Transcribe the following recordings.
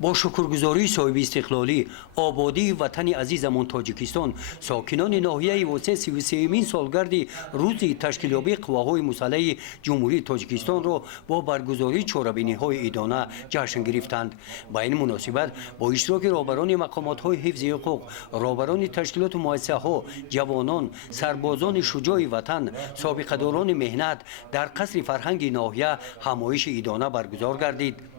با شکرگزاری صاحب استقلالی آبادی وطن عزیزمان تاجیکستان ساکنان ناحیه واسه 33مین سالگرد روز تشکیلیابی قواهای مسلح جمهوری تاجیکستان را با برگزاری چهاربینی‌های عیدانه جشن گرفتند. با این مناسبت با اشتراک رهبران مقامات‌های حفظ حقوق، رهبران تشکیلات و مؤسسه‌ها، جوانان، سربازان شجاع وطن، سابقه‌داران مهنت در قصر فرهنگ ناحیه همایش عیدانه برگزار گردید.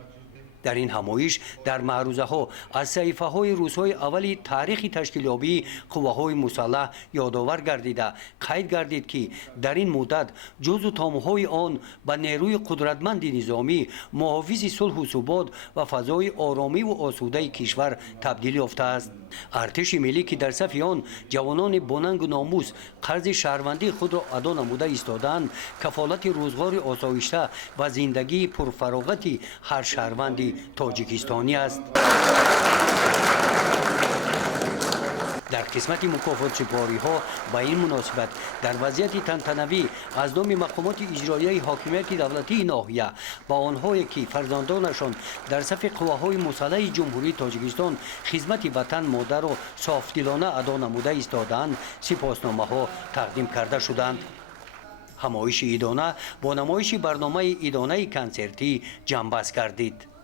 در این همایش در معروضه ها از صحیفه های روزهای اول تاریخ تشکیلیابی قواهای مسلح یادآور گردیده قید گردید که در این مدت جزو تامهای آن به نیروی قدرتمند نظامی محافظ صلح و ثبات و فضای آرامی و آسوده کشور تبدیل یافته است. ارتش ملی که در صف آن جوانان باننگ و ناموس قرض شهروندی خود را ادا نموده ایستادند، کفالت روزگار آسایشته و زندگی پرفراغت هر شهروند تاجیکستانی است. در قسمت مکافات سپاری ها با این مناسبت در وضعیت تنتنوی از نام مقامات اجرایی حاکمیت دولتی ناحیه با آنهایی که فرزندانشان در صف قواهای مسلح جمهوری تاجیکستان خدمت وطن مادر و صافدلانه ادا نموده ایستادند سپاسنامه ها تقدیم کرده شدند. همایش عیدانه با نمایش برنامه عیدانه کنسرتی جنبش گردید.